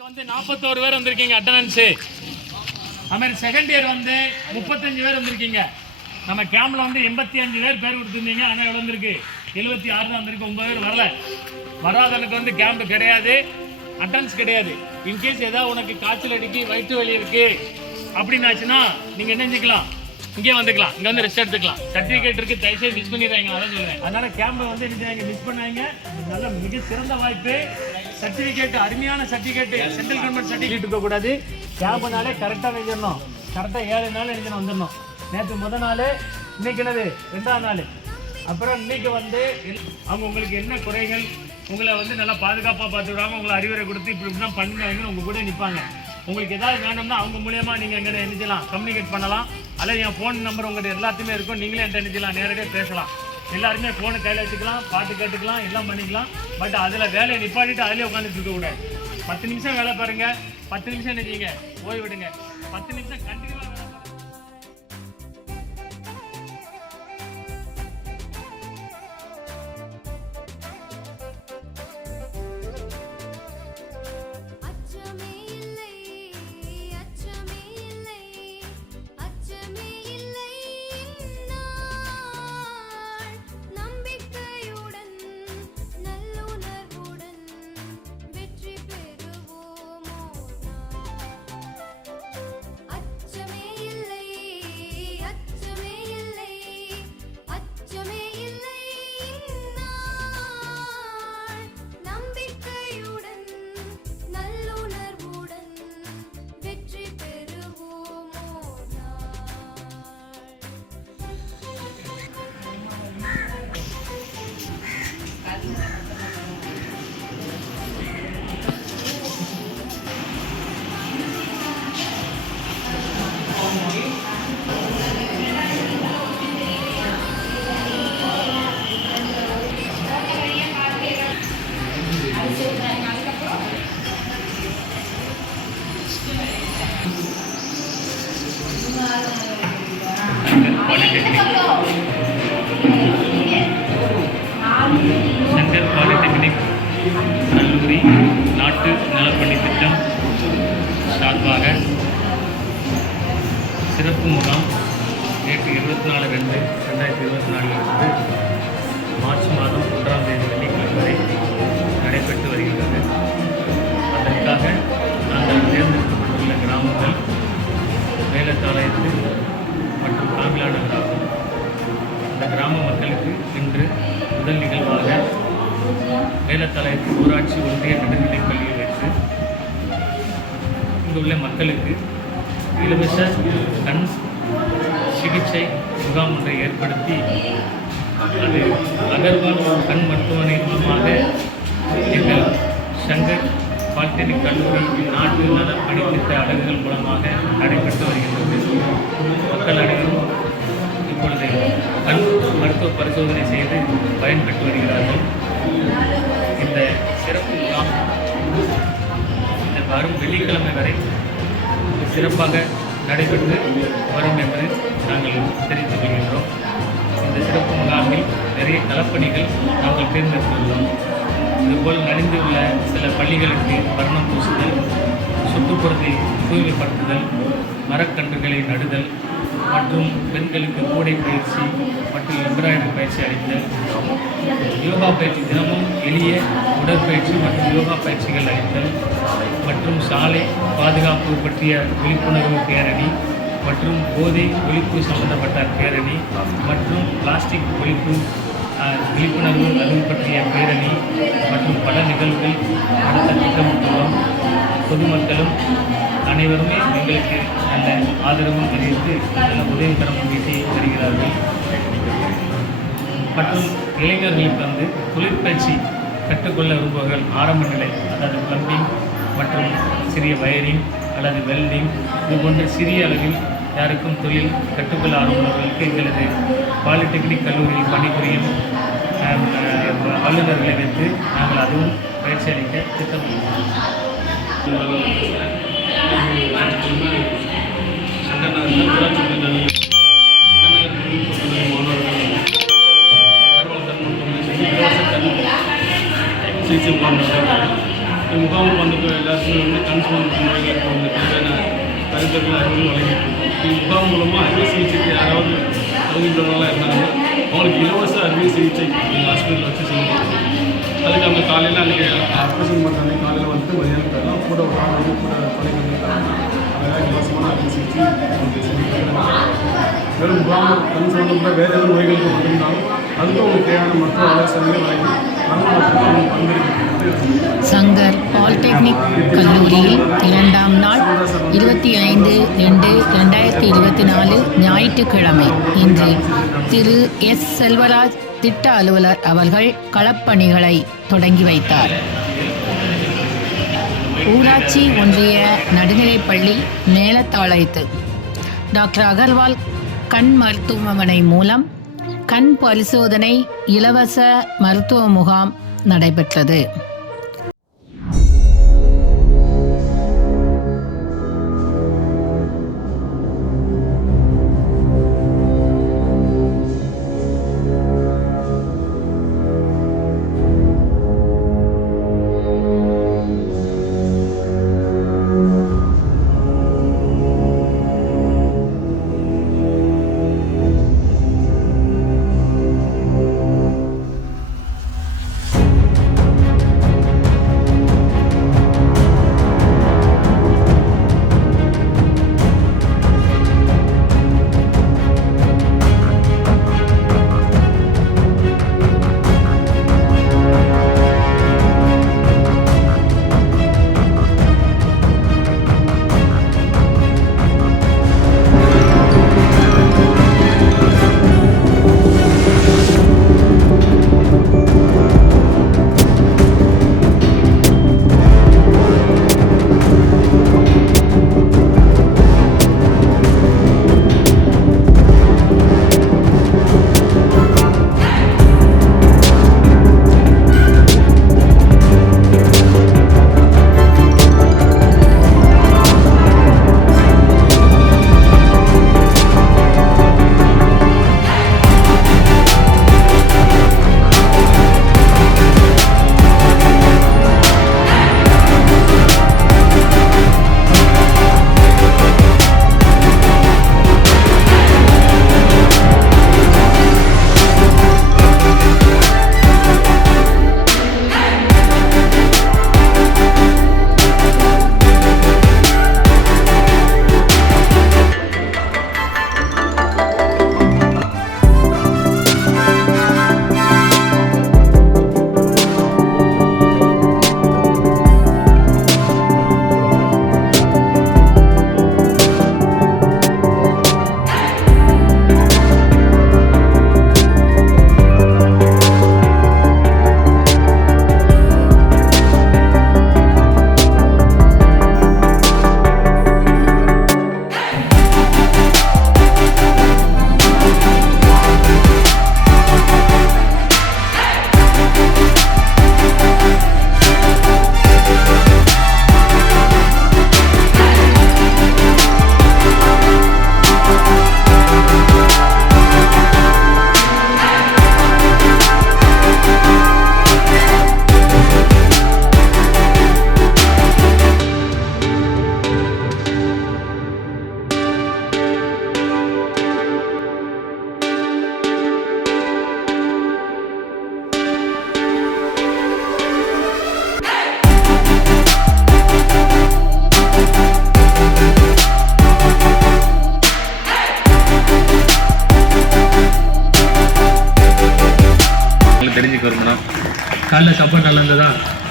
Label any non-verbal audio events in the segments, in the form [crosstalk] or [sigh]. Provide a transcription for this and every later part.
வந்து நாற்பத்தோரு பேர் வந்திருக்கீங்க அட்டண்டன்ஸு அதுமாதிரி செகண்ட் இயர் வந்து முப்பத்தஞ்சு பேர் வந்திருக்கீங்க. நம்ம கேம்பில் வந்து எண்பத்தி அஞ்சு பேர் பேர் கொடுத்துருந்தீங்க. ஆனால் எவ்வளோ வந்திருக்கு? எழுபத்தி ஆறு தான் வந்திருக்கு. ஒன்பது பேர் வரல. வராதனுக்கு வந்து கேம்ப் கிடையாது. அட்டன்ஸ் கிடையாது. இன்கேஸ் ஏதாவது உனக்கு காய்ச்சல் அடிக்கி வயிற்று வலி இருக்குது அப்படின்னாச்சுன்னா நீங்கள் என்ன செஞ்சுக்கலாம்? இங்கே வந்துக்கலாம். இங்கே வந்து ரெஸ்ட் எடுத்துக்கலாம். சர்டிஃபிகேட் இருக்கு. தயவுசெய்து மிஸ் பண்ணிடுறாங்க அதான் சொல்றேன். அதனால் கேம்பை வந்து என்ன செய்றாங்க மிஸ் பண்ணாங்க. நல்ல மிக சிறந்த வாய்ப்பு. சர்டிஃபிகேட் அருமையான சர்டிஃபிகேட் சென்ட்ரல் கவர்மெண்ட் சர்டிஃபிகேட் இருக்க கூடாது. கேம்ப்னாலே கரெக்டாக நினைச்சிடணும் கரெக்டாக ஏழு நாள் நினைக்கணும் வந்துடணும். நேற்று முத நாள் இன்னைக்கு என்னது? ரெண்டாம் நாள். அப்புறம் இன்னைக்கு வந்து அவங்க உங்களுக்கு என்ன குறைகள் உங்களை வந்து நல்லா பாதுகாப்பாக பார்த்துவிடாம உங்களை அறிவுரை கொடுத்து இப்படி இப்படி தான் பண்ணுவாங்கன்னு உங்க கூட நிற்பாங்க உங்களுக்கு ஏதாவது வேணும்னா அவங்க மூலியமா நீங்கள் எங்கே நினைச்சலாம் கம்யூனிகேட் பண்ணலாம். அல்லது என் ஃபோன் நம்பர் உங்கள்கிட்ட எல்லாத்தையுமே இருக்கும். நீங்களே என்கிட்ட நினைச்சலாம் நேரடியாக பேசலாம். எல்லாருமே ஃபோனை கையில் வச்சுக்கலாம் பாட்டு கேட்டுக்கலாம் எல்லாம் பண்ணிக்கலாம். பட் அதில் வேலையை நிப்பாட்டிட்டு அதிலே உட்காந்துட்டு இருக்கக்கூடாது பத்து நிமிஷம் வேலை பாருங்கள் பத்து நிமிஷம் என்ன செய்யுங்க? ஓய்விடுங்க பத்து நிமிஷம் கண்டினியூவாக மருத்துவ பரிசோதனை செய்து பயன்பெற்று வருகிறார்கள். இந்த சிறப்பு முகாம் இந்த வரும் வெள்ளிக்கிழமை வரை சிறப்பாக நடைபெற்று வரும் என்று நாங்கள் தெரிவித்துக் கொள்கின்றோம். இந்த சிறப்பு முகாமில் நிறைய களப்பணிகள் நாங்கள் தேர்ந்தெடுத்துள்ளோம். இதுபோல் நலிந்துள்ள சில பள்ளிகளுக்கு வர்ணம் பூசுதல் சுற்றுப்புறத்தை தூய்மைப்படுத்துதல் மரக்கன்றுகளை நடுதல் மற்றும் பெண்களுக்கு கூடை பயிற்சி மற்றும் எம்பிராய்டரி பயிற்சி அளித்தல் யோகா பயிற்சி தினமும் எளிய உடற்பயிற்சி மற்றும் யோகா பயிற்சிகள் அளித்தல் மற்றும் சாலை பாதுகாப்பு பற்றிய விழிப்புணர்வு பேரணி மற்றும் போதை ஒழிப்பு சம்பந்தப்பட்ட பேரணி மற்றும் பிளாஸ்டிக் ஒழிப்பு விழிப்புணர்வு அது பற்றிய பேரணி மற்றும் பல நிகழ்வுகள் நடத்த திட்டமிட்டுள்ளோம். பொதுமக்களும் அனைவருமே எங்களுக்கு நல்ல ஆதரவும் தெரிவித்து நல்ல உதவிகரமும் வீட்டை வருகிறார்கள் மற்றும் இளைஞர்களுக்கு வந்து தொழிற்பயிற்சி கற்றுக்கொள்ள விரும்புவர்கள் ஆரம்ப நிலை அதாவது பிளம்பிங் மற்றும் சிறிய வயரிங் அல்லது வெல்டிங் இது போன்ற சிறிய அளவில் யாருக்கும் தொழில் கற்றுக்கொள்ள ஆர்வமுள்ளவர்களுக்கு எங்களது பாலிடெக்னிக் கல்லூரியில் பணிபுரியும் ஆம், வல்லுநர்களை வைத்து நாங்கள் அதுவும் பயிற்சி அளிக்க திட்டமிட்டுள்ளோம் சங்கநகரில் ஊராட்சி பள்ளிகளில் சங்கநகர் தொழில்நுட்ப மாணவர்கள் அகர்வால் கண் மருத்துவமனை இலவச கண் சிகிச்சை முகாம் இந்த முகாமுக்கு வந்திருக்கிற எல்லாருக்குமே வந்து கண் சம்பந்த நோய்களுக்கு வந்து தேவையான பரிந்துரைகள் அறிவுரை வழங்கிட்டு இந்த முகாம் மூலமாக அறுவை சிகிச்சைக்கு யாராவது தகுதியுள்ளவர்களாக இருந்தாங்கன்னா அவங்களுக்கு இலவச அறுவை சிகிச்சை எங்கள் ஹாஸ்பிட்டலில் வச்சு அதுக்கு அவங்க காலையில் அன்றைக்கி ஆப்ரேஷன் பண்ணுறாங்க காலையில் வந்துட்டு மதியானம் தரலாம் கூட ஒரு ஆள் கூட தொலைக்கிறது தராங்க இலவசமான சிகிச்சை வெறும் முகாம் கண் சம்பந்தப்பட்ட வேறு எதுவும் நோய்களுக்கு மட்டும்தான் அதுக்கு அவங்களுக்கு தேவையான மருத்துவ ஆலோசனைகளை வழங்கி சங்கர் பாலிடெக்னிக் கல்லூரியில் இரண்டாம் நாள் இருபத்தி ஐந்து ரெண்டு ரெண்டாயிரத்தி இருபத்தி நாலு ஞாயிற்றுக்கிழமை. இன்று திரு எஸ் செல்வராஜ் திட்ட அலுவலர் அவர்கள் களப்பணிகளை தொடங்கி வைத்தார். ஊராட்சி ஒன்றிய நடுநிலைப்பள்ளி மேலத்தாளையத்து டாக்டர் அகர்வால் கண் மருத்துவமனை மூலம் கண் பரிசோதனை இலவச மருத்துவ முகாம் நடைபெற்றது.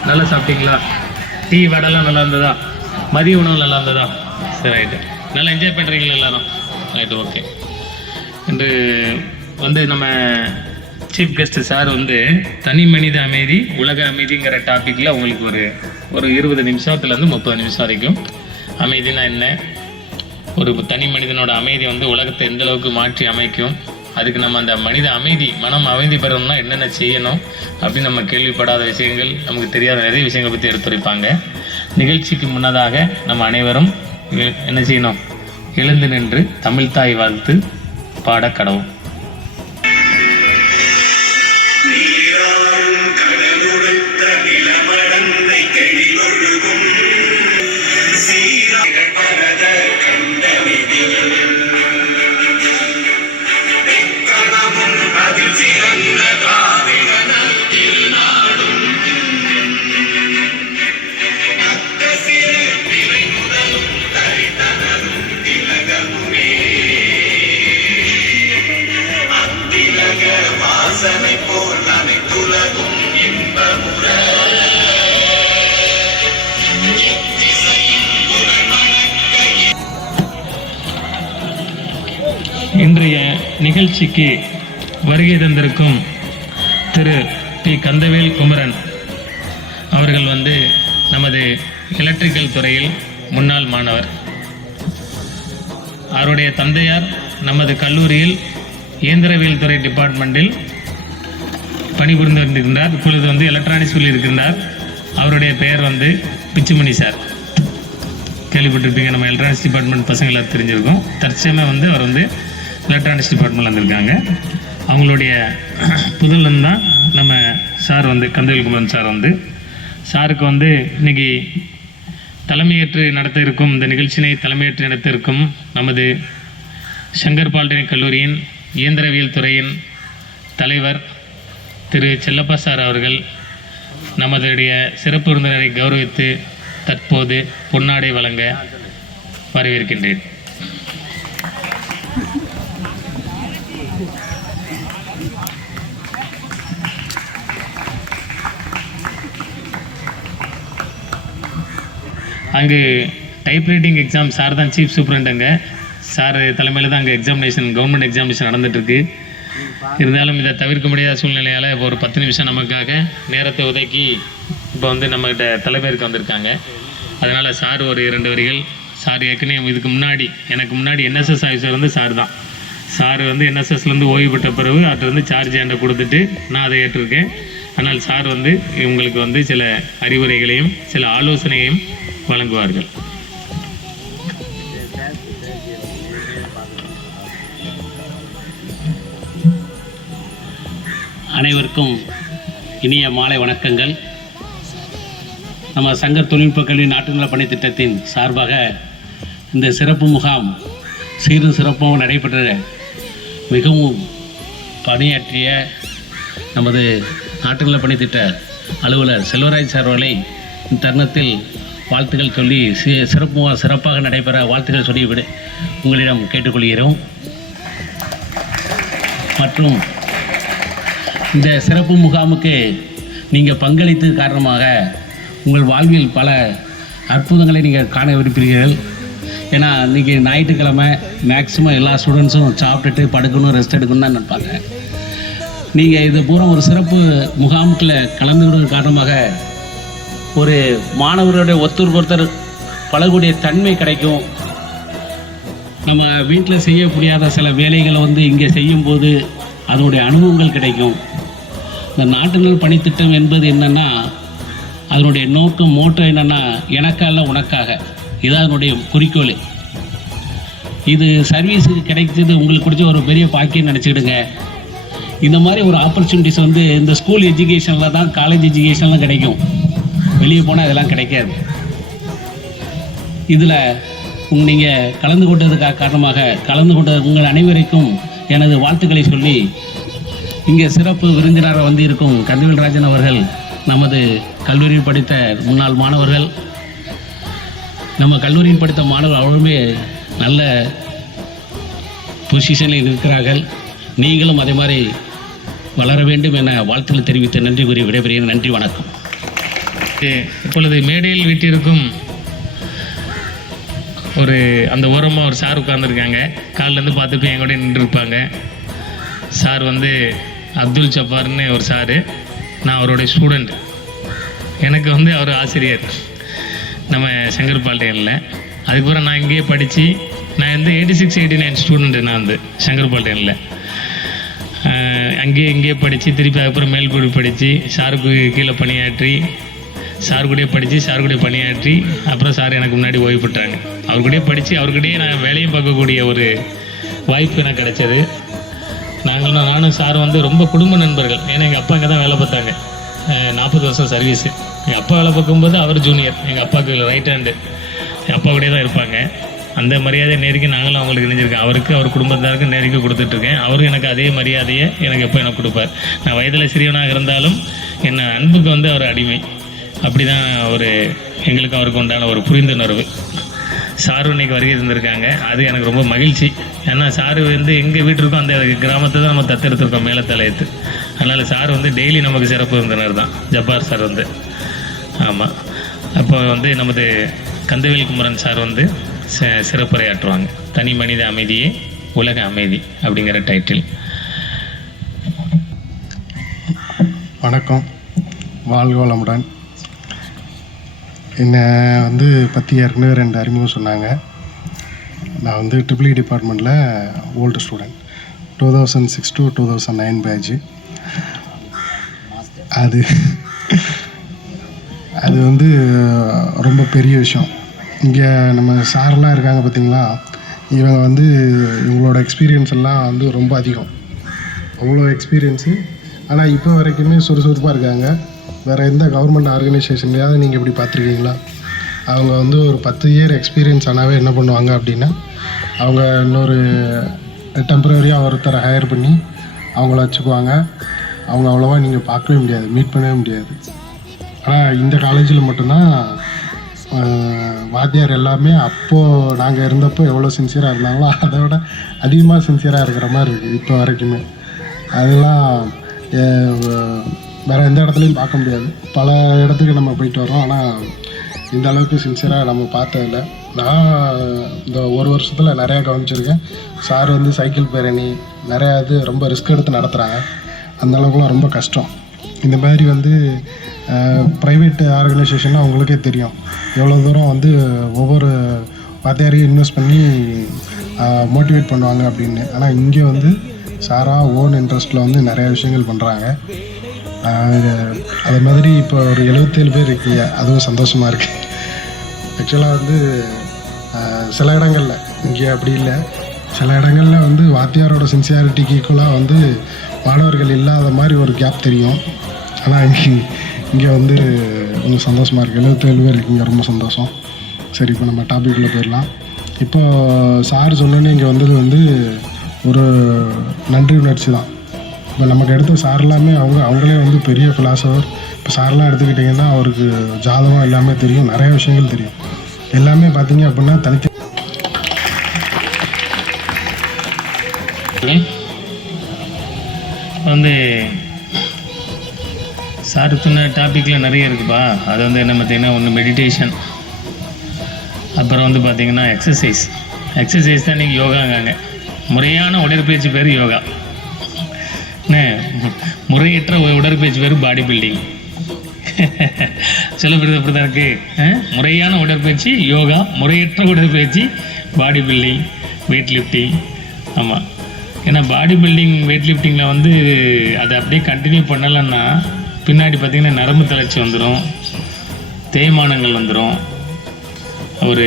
நல்லா சாப்பிட்டீங்களா? டீ வடைலாம் நல்லா இருந்ததா? மதிய உணவு நல்லா இருந்ததா? சரி ரைட்டு நல்லா என்ஜாய் பண்ணுறீங்களா எல்லாரும்? ரைட்டு ஓகே இன்று வந்து நம்ம சீஃப் கெஸ்ட்டு சார் வந்து தனி மனித அமைதி உலக அமைதிங்கிற டாப்பிக்கில் உங்களுக்கு ஒரு ஒரு இருபது நிமிஷத்துலேருந்து முப்பது நிமிஷம் வரைக்கும் அமைதினா என்ன? ஒரு தனி மனிதனோட அமைதி வந்து உலகத்தை எந்த அளவுக்கு மாற்றி அமைக்கும்? அதுக்கு நம்ம அந்த மனித அமைதி மனம் அமைதி பெறணும்னா என்னென்ன செய்யணும் அப்படின்னு நம்ம கேள்விப்படாத விஷயங்கள் நமக்கு தெரியாத நிறைய விஷயங்களை பற்றி எடுத்துரைப்பாங்க. நிகழ்ச்சிக்கு முன்னதாக நம்ம அனைவரும் என்ன செய்யணும்? எழுந்து நின்று தமிழ்தாய் வாழ்த்து பாட கடவும் நிகழ்ச்சிக்கு வருகை தந்திருக்கும் திரு டி கந்தவேல் குமரன் அவர்கள் வந்து நமது எலக்ட்ரிக்கல் துறையில் முன்னாள் மாணவர். அவருடைய தந்தையார் நமது கல்லூரியில் இயந்திரவியல் துறை டிபார்ட்மெண்ட்டில் பணிபுரிந்து கொண்டிருக்கின்றார் இப்பொழுது வந்து எலக்ட்ரானிக்ஸில் இருக்கின்றார். அவருடைய பெயர் வந்து பிச்சுமணி சார். கேள்விப்பட்டிருப்பீங்க நம்ம எலக்ட்ரானிக்ஸ் டிபார்ட்மெண்ட் பசங்களாக தெரிஞ்சிருக்கோம். தெரிஞ்சிருக்கும் தற்சயமாக வந்து அவர் வந்து எலக்ட்ரானிக்ஸ் டிபார்ட்மெண்ட் வந்திருக்காங்க. அவங்களுடைய புதல்வன் தான் நம்ம சார் வந்து கந்தவேல் குமரன் சார் வந்து சாருக்கு வந்து இன்னைக்கு தலைமையேற்று நடத்த இருக்கும் இந்த நிகழ்ச்சியினை தலைமையேற்று நடத்த இருக்கும் நமது சங்கர் பாலிடெக்னிக் கல்லூரியின் இயந்திரவியல் துறையின் தலைவர் திரு செல்லப்பா சார் அவர்கள் நமதுடைய சிறப்பு விருந்தினரை கௌரவித்து தற்போது பொன்னாடை வழங்க வரவேற்கின்றேன். அங்கு டைப்ரைட்டிங் எக்ஸாம் சார் தான் சீஃப் சூப்பரண்டங்க சார் தலைமையில் தான் அங்கே எக்ஸாமினேஷன் கவர்மெண்ட் எக்ஸாமினேஷன் நடந்துட்டுருக்கு. இருந்தாலும் இதை தவிர்க்க முடியாத சூழ்நிலையால் இப்போ ஒரு பத்து நிமிஷம் நமக்காக நேரத்தை ஒதுக்கி இப்போ வந்து நம்மகிட்ட தலைமையிற்கு வந்திருக்காங்க. அதனால் சார் ஒரு இரண்டு வரிகள் சார் ஏற்கனவே இதுக்கு முன்னாடி எனக்கு முன்னாடி என்எஸ்எஸ் ஆஃபீஸர் வந்து சார் தான். சார் வந்து என்எஸ்எஸ்லேருந்து ஓய்வு பெற்ற பிறகு அது வந்து சார்ஜ் என்கிட்ட கொடுத்துட்டு நான் அதை ஏற்றிருக்கேன். ஆனால் சார் வந்து இவங்களுக்கு வந்து சில அறிவுரைகளையும் சில ஆலோசனையையும் வழங்குவார்கள். அனைவருக்கும் இனிய மாலை வணக்கங்கள். நம்ம சங்க தொழில்நுட்ப கல்வி நாட்டு பணி திட்டத்தின் சார்பாக இந்த சிறப்பு முகாம் சீரும் சிறப்பாகவும் நடைபெற்ற மிகவும் பணியாற்றிய நமது நாட்டு பணித்திட்ட அலுவலர் செல்வராஜ் சார் அவர்களை இந்த தருணத்தில் வாழ்த்துக்கள் சொல்லி சிறப்பு சிறப்பாக நடைபெற வாழ்த்துக்கள் சொல்லி விடு உங்களிடம் கேட்டுக்கொள்கிறோம். மற்றும் இந்த சிறப்பு முகாமுக்கு நீங்கள் பங்களித்து காரணமாக உங்கள் வாழ்வில் பல அற்புதங்களை நீங்கள் காண விரும்புகிறீர்கள். ஏன்னா இன்றைக்கி ஞாயிற்றுக்கிழமை மேக்ஸிமம் எல்லா ஸ்டூடெண்ட்ஸும் சாப்பிட்டுட்டு படுக்கணும் ரெஸ்ட் எடுக்கணும் தான் நினைப்பாங்க. நீங்கள் இது பூரா ஒரு சிறப்பு முகாமுக்குள்ள கலந்துக்கிற காரணமாக ஒரு மாணவர்களுடைய ஒருத்தருக்கு ஒருத்தர் பழகக்கூடிய தன்மை கிடைக்கும். நம்ம வீட்டில் செய்ய முடியாத சில வேலைகளை வந்து இங்கே செய்யும்போது அதனுடைய அனுபவங்கள் கிடைக்கும். இந்த நாட்டுநல் பணித்திட்டம் என்பது என்னென்னா அதனுடைய நோக்கம் மோட்டோ என்னென்னா எனக்கல்ல உனக்காக. இதான் அதனுடைய குறிக்கோள். இது சர்வீஸுக்கு கிடைக்கிறது உங்களுக்கு பிடிச்ச ஒரு பெரிய பாக்கியம் நினச்சிக்கிடுங்க. இந்த மாதிரி ஒரு ஆப்பர்ச்சுனிட்டிஸ் வந்து இந்த ஸ்கூல் எஜுகேஷனில் தான் காலேஜ் எஜுகேஷன்லாம் கிடைக்கும். வெளியே போனால் இதெல்லாம் கிடைக்காது. இதில் உங்க நீங்கள் கலந்து கொண்டதுக்காக காரணமாக கலந்து கொண்ட உங்கள் அனைவருக்கும் எனது வாழ்த்துக்களை சொல்லி இங்கே சிறப்பு விருந்தினராக வந்து இருக்கும் ராஜன் அவர்கள் நமது கல்லூரியில் படித்த முன்னாள் மாணவர்கள் நம்ம கல்லூரியில் படித்த மாணவர் அவருமே நல்ல பொசிஷனில் இருக்கிறார்கள். நீங்களும் அதே மாதிரி வளர வேண்டும் என வாழ்த்துக்கள் தெரிவித்து நன்றி கூறி விடைபெறுகிறேன். நன்றி வணக்கம். இப்பொழுது மேடையில் வீட்டிற்கும் ஒரு அந்த ஓரமாக ஒரு சார் உட்காந்துருக்காங்க காலிலேருந்து பார்த்துட்டு என் கூட நின்றுருப்பாங்க. சார் வந்து அப்துல் ஜப்பார்னு ஒரு சாரு. நான் அவருடைய ஸ்டூடெண்ட் எனக்கு வந்து அவர் ஆசிரியர். நம்ம சங்கர் பால்டேனில் அதுக்கப்புறம் நான் இங்கேயே படித்து நான் வந்து eighty six eighty nine student நான் வந்து சங்கர் பால்டேனில் அங்கேயே இங்கேயே படித்து திருப்பி அதுக்கப்புறம் மேல்குடி படித்து சாருக்கு கீழே பணியாற்றி சார் கூடயே படித்து சார் கூடயே பணியாற்றி அப்புறம் சார் எனக்கு முன்னாடி ஓய்வு பெற்றாங்க. அவர் படித்து அவர்கிட்டயே நான் வேலையும் பார்க்கக்கூடிய ஒரு வாய்ப்பு எனக்கு கிடைச்சது. நாங்களும் நானும் சார் வந்து ரொம்ப குடும்ப நண்பர்கள். ஏன்னா எங்கள் அப்பா இங்கே தான் வேலை பார்த்தாங்க. நாற்பது வருஷம் சர்வீஸு எங்கள் அப்பா வேலை பார்க்கும்போது அவர் ஜூனியர் எங்கள் அப்பாவுக்கு ரைட் ஹேண்டு எங்கள் அப்பா கூட தான் இருப்பாங்க. அந்த மரியாதையை நெருக்கி நாங்களும் அவங்களுக்கு இணைஞ்சிருக்கேன் அவருக்கு அவர் குடும்பத்தாருக்கு நெருக்கி கொடுத்துட்ருக்கேன். அவரும் எனக்கு அதே மரியாதையை எனக்கு எப்போ எனக்கு கொடுப்பார். நான் வயதில் சிறியவனாக இருந்தாலும் என்ன அன்புக்கு வந்து அவர் அடிமை. அப்படி தான் ஒரு எங்களுக்கு அவருக்கு உண்டான ஒரு புரிந்துணர்வு. சாரும் இன்னைக்கு வருகை இருந்திருக்காங்க அது எனக்கு ரொம்ப மகிழ்ச்சி. ஏன்னா சாரு வந்து எங்கள் வீட்டு இருக்கோ அந்த கிராமத்தை தான் நம்ம தத்தெடுத்திருக்கோம் மேலே தலையத்து அதனால் சார் வந்து டெய்லி நமக்கு சிறப்பு விருந்தினர் தான் ஜப்பார் சார் வந்து. ஆமாம் அப்போ வந்து நமது கந்தவேல் குமரன் சார் வந்து ச சிறப்புரையாற்றுவாங்க. தனி மனித அமைதியே உலக அமைதி அப்படிங்கிற டைட்டில். வணக்கம். வாழ்க வளமுடன் என்னை வந்து பற்றி ஏற்கனவே ரெண்டு அறிமுகம் சொன்னாங்க. நான் வந்து ட்ரிபிள் டிபார்ட்மெண்ட்டில் old student two thousand six to two thousand nine batch அது அது வந்து ரொம்ப பெரிய விஷயம். இங்கே நம்ம சார்லாம் இருக்காங்க பார்த்தீங்களா இவங்க வந்து இவங்களோட எக்ஸ்பீரியன்ஸ் எல்லாம் வந்து ரொம்ப அதிகம். அவ்வளோ எக்ஸ்பீரியன்ஸு ஆனால் இப்போ வரைக்குமே சுறுசுறுப்பாக இருக்காங்க. வேறு எந்த கவர்மெண்ட் ஆர்கனைசேஷன்லையாவது நீங்கள் இப்படி பார்த்துருக்கீங்களா அவங்க வந்து ஒரு பத்து இயர் எக்ஸ்பீரியன்ஸ் ஆனாவே என்ன பண்ணுவாங்க அப்படின்னா அவங்க இன்னொரு டெம்பரரியாக ஒருத்தரை ஹையர் பண்ணி அவங்கள வச்சுக்குவாங்க. அவங்க அவ்வளோவா நீங்கள் பார்க்கவே முடியாது மீட் பண்ணவே முடியாது. ஆனால் இந்த காலேஜில் மட்டும்தான் வாத்தியார் எல்லாமே அப்போது நாங்கள் இருந்தப்போ எவ்வளோ சின்சியராக இருந்தாங்களோ அதை விட அதிகமாக சின்சியராக இருக்கிற மாதிரி இருக்குது இப்போ வரைக்குமே. அதெல்லாம் வேறு எந்த இடத்துலையும் பார்க்க முடியாது. பல இடத்துக்கு நம்ம போயிட்டு வரோம் ஆனால் இந்த அளவுக்கு சின்சியராக நம்ம பார்த்ததில்லை. நான் இந்த ஒரு வருஷத்தில் நிறையா கவனிச்சிருக்கேன். சார் வந்து சைக்கிள் பேரணி நிறையா இது ரொம்ப ரிஸ்க் எடுத்து நடத்துகிறாங்க அந்த அளவுக்குலாம் ரொம்ப கஷ்டம். இந்த மாதிரி வந்து ப்ரைவேட் ஆர்கனைசேஷன் அவங்களுக்கே தெரியும். எவ்வளோ தூரம் வந்து ஒவ்வொரு வாத்தியாரையும் இன்வெஸ்ட் பண்ணி மோட்டிவேட் பண்ணுவாங்க அப்படின்னு. ஆனால் இங்கே வந்து சாரா ஓன் இன்ட்ரெஸ்ட்டில் வந்து நிறைய விஷயங்கள் பண்ணுறாங்க அது மாதிரி இப்போ ஒரு எழுபத்தேழு பேர் இருக்கீங்க. அதுவும் சந்தோஷமாக இருக்குது ஆக்சுவலாக வந்து சில இடங்களில் இங்கே அப்படி இல்லை. சில இடங்களில் வந்து வாத்தியாரோட சின்சியாரிட்டிக்கு ஈக்குவலாக வந்து மாணவர்கள் இல்லாத மாதிரி ஒரு கேப் தெரியும். ஆனால் இங்கே வந்து கொஞ்சம் சந்தோஷமாக இருக்குது எழுபத்தேழு பேர் இருக்கீங்க ரொம்ப சந்தோஷம். சரி இப்போ நம்ம டாபிக்குள்ளே போயிடலாம். இப்போ சார் சொன்னோன்னே இங்கே வந்தது வந்து ஒரு நன்றி உணர்ச்சி தான். இப்போ நமக்கு எடுத்த சார் எல்லாமே அவங்க அவங்களே வந்து பெரிய ஃபிலாசபர் இப்போ சார்லாம் எடுத்துக்கிட்டிங்கன்னா அவருக்கு ஜாதகம் எல்லாமே தெரியும். நிறைய விஷயங்கள் தெரியும். எல்லாமே பார்த்தீங்க அப்படின்னா தனித்த வந்து சார் சொன்ன டாப்பிக்கில் நிறைய இருக்குப்பா. அது வந்து என்ன பார்த்தீங்கன்னா ஒன்று மெடிடேஷன் அப்புறம் வந்து பார்த்திங்கன்னா எக்ஸசைஸ் எக்ஸசைஸ் தான் இன்றைக்கி யோகாங்காங்க. முறையான உடற்பயிற்சி பேர் யோகா. என்ன? முறையற்ற உடற்பயிற்சி பேர் பாடி பில்டிங் சொல்ல பேர் அப்படி தான் இருக்குது முறையான உடற்பயிற்சி யோகா முறையற்ற உடற்பயிற்சி பாடி பில்டிங் வெயிட் லிஃப்டிங் ஆமாம் ஏன்னா பாடி பில்டிங் வெயிட் லிஃப்டிங்கில் வந்து அதை அப்படியே கண்டினியூ பண்ணலைன்னா பின்னாடி பார்த்திங்கன்னா நரம்பு தளர்ச்சி வந்துடும் தேய்மானங்கள் வந்துடும் ஒரு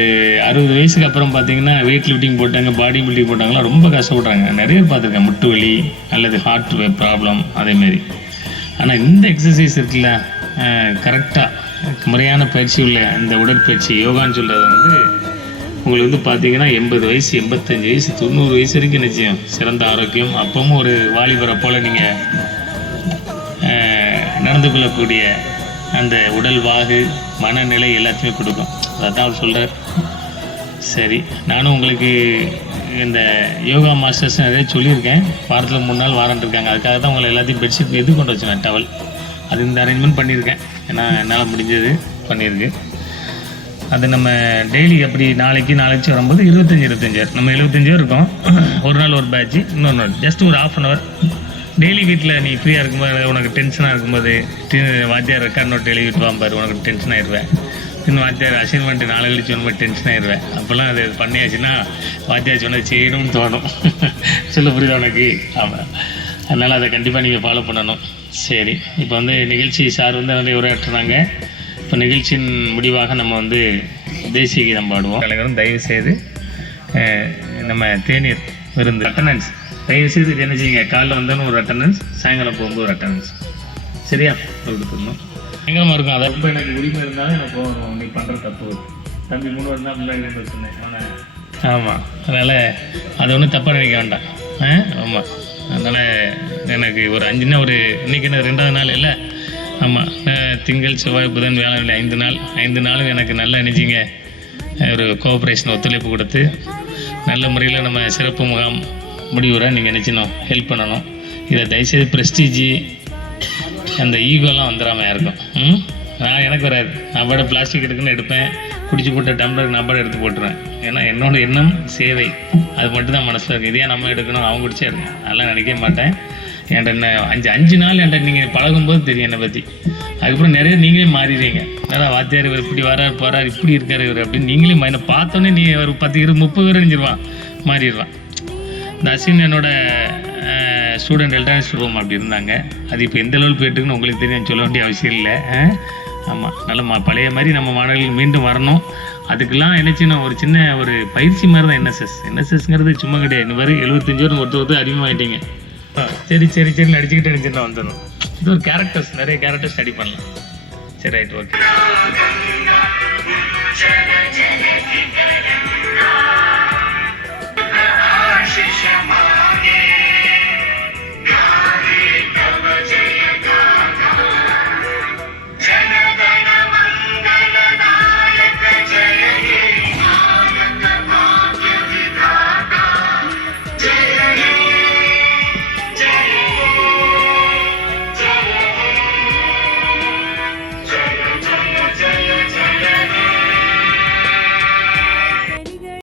அறுபது வயசுக்கு அப்புறம் பார்த்தீங்கன்னா வெயிட் லிஃப்டிங் போட்டாங்க பாடி பில்டிங் போட்டாங்களாம் ரொம்ப கஷ்டப்படுறாங்க நிறைய பேர் பார்த்துருக்கேன் முட்டு வலி அல்லது ஹார்ட் ப்ராப்ளம் அதேமாரி ஆனால் இந்த எக்ஸசைஸ் இருக்குல்ல கரெக்டாக முறையான பயிற்சி உள்ள இந்த உடற்பயிற்சி யோகான்னு சொல்கிறது வந்து உங்களுக்கு வந்து பார்த்தீங்கன்னா எண்பது வயசு எண்பத்தஞ்சு வயசு தொண்ணூறு வயசு வரைக்கும் நிச்சயம். சிறந்த ஆரோக்கியம். அப்பவும் ஒரு வாலிபரை போல் நீங்கள் நடந்து கொள்ளக்கூடிய அந்த உடல் வாகு மனநிலை எல்லாத்தையுமே கொடுக்கும். அதான் அவர் சொல்கிறார் சரி நானும் உங்களுக்கு இந்த யோகா மாஸ்டர்ஸ் நிறைய சொல்லியிருக்கேன். வாரத்தில் மூணு நாள் வாரண்ட் இருக்காங்க. அதுக்காக தான் உங்களை எல்லாத்தையும் பெட்ஷீட் எது கொண்டு வச்சேன் டவல் அது இந்த அரேஞ்ச்மெண்ட் பண்ணியிருக்கேன். ஏன்னா என்னால் முடிஞ்சது பண்ணியிருக்கு. அது நம்ம டெய்லி அப்படி நாளைக்கு நாளைக்கு வரும்போது இருபத்தஞ்சி இருபத்தஞ்சாயிரம் நம்ம எழுபத்தஞ்சாயிரம் இருக்கோம். ஒரு நாள் ஒரு பேட்ச் இன்னொரு நாள். ஜஸ்ட் ஒரு ஆஃப் அன் ஹவர் டெய்லி வீட்டில் நீ ஃப்ரீயாக இருக்கும்போது உனக்கு டென்ஷனாக இருக்கும்போது டி- வாத்தியார் ரெக்கார்ட் நோட் விட்டுவான் வாம்பார் உனக்கு டென்ஷன் ஆயிடுவேன். இன்னும் வாத்தியார் அசைன்மெண்ட் நாளை கழிச்சு ஒன்று டென்ஷன் ஆயிடுவேன். அப்போல்லாம் அது பண்ணியாச்சுன்னா வாத்தியார் சொன்னது செய்யணும்னு தோணும். [laughs] சொல்ல புரியுது உனக்கு. ஆமாம் அதனால் அதை கண்டிப்பாக நீங்கள் ஃபாலோ பண்ணணும். சரி. இப்போ வந்து நிகழ்ச்சி சார் வந்து நிறைய உரையாற்றுறாங்க இப்போ நிகழ்ச்சியின் முடிவாக நம்ம வந்து தேசிய கீதம் பாடுவோம். கலைஞரும் தயவு செய்து நம்ம தேநீர் விருந்து அட்டண்டன்ஸ் தயவு செய்து இது என்ன செய்யுங்க? காலைல வந்தோன்னு ஒரு அட்டண்டன்ஸ் சாயங்காலம் போகும்போது ஒரு அட்டண்டன்ஸ் சரியா? கொடுத்துடணும். பயங்கரமாக இருக்கும். அதை ரொம்ப எனக்கு உரிமை இருந்தாலும் எனக்கு போகணும் நீ பண்ணுற தப்பு. தம்பி மூணு வருஷம் தான் இருந்து சொன்னேன். ஆனால் ஆமாம் அதனால் அதை ஒன்றும் தப்பாக நினைக்க வேண்டாம். ஆ? ஆமாம் அதனால் எனக்கு ஒரு அஞ்சுனா ஒரு இன்னைக்கு என்ன ரெண்டாவது நாள் இல்லை? ஆமாம் திங்கள் செவ்வாய் புதன் வியாழன் ஐந்து நாள். ஐந்து நாளும் எனக்கு நல்லா நினைச்சிங்க. ஒரு கோஆப்ரேஷன் ஒத்துழைப்பு கொடுத்து நல்ல முறையில் நம்ம சிறப்பு முகாம் முடிவுரை நீங்கள் நினச்சினோம் ஹெல்ப் பண்ணணும். இதை தயவுசெய்து ப்ரெஸ்டீஜி அந்த ஈகோலாம் வந்துடாம இருக்கும் ம்? நான் எனக்கு வராது. நான் பாட பிளாஸ்டிக் எடுக்குன்னு எடுப்பேன். குடிச்சு போட்ட டம்ளர் நான் பாட எடுத்து போட்டுருவேன். ஏன்னா என்னோட எண்ணம் சேவை. அது மட்டும் தான் மனசில் இருக்குது இதே நம்ம எடுக்கணும் அவங்க குடிச்சா எடுக்கணும் அதெல்லாம் நினைக்க மாட்டேன். என்கிட்ட என்ன அஞ்சு அஞ்சு நாள் என்கிட்ட நீங்கள் பழகும்போது தெரியும் என்னை பற்றி அதுக்கப்புறம் நிறைய நீங்களே மாறிடுவீங்க. நல்லா வாத்தியார் இவர் இப்படி வரார் போகிறார் இப்படி இருக்கார் இவர் அப்படின்னு நீங்களே மா- பார்த்தோன்னே நீ ஒரு பத்து இரு முப்பது பேர் அணிஞ்சிருவான். மாறிடுவான். இந்த அஸ்வின் என்னோட ஸ்டூடெண்ட் எலக்ட்ரானிக்ஸ் ரூம் அப்படி இருந்தாங்க அது இப்போ எந்த லெவல் போயிட்டுருக்குன்னு உங்களுக்கு தெரியும் சொல்ல வேண்டிய அவசியம் இல்லை ஆமாம் நல்ல மா பழைய மாதிரி நம்ம மாணவர்கள் மீண்டும் வரணும் அதுக்கெல்லாம் என்னச்சுன்னா ஒரு சின்ன ஒரு பயிற்சி மாதிரி தான் என்எஸ்எஸ் என்எஸ்எஸ்ங்கிறது சும்மா கிடையாது இந்த மாதிரி எழுபத்தஞ்சு வரும் ஒருத்தர் ஒருத்தர் அதிகமாகிட்டீங்க சரி சரி சரி நடிச்சுக்கிட்டு நடிச்சுட்டு வந்துடணும் இது ஒரு கேரக்டர்ஸ் நிறைய கேரக்டர் ஸ்டடி பண்ணலாம் சரி ரைட் ஓகே Наши шаманы.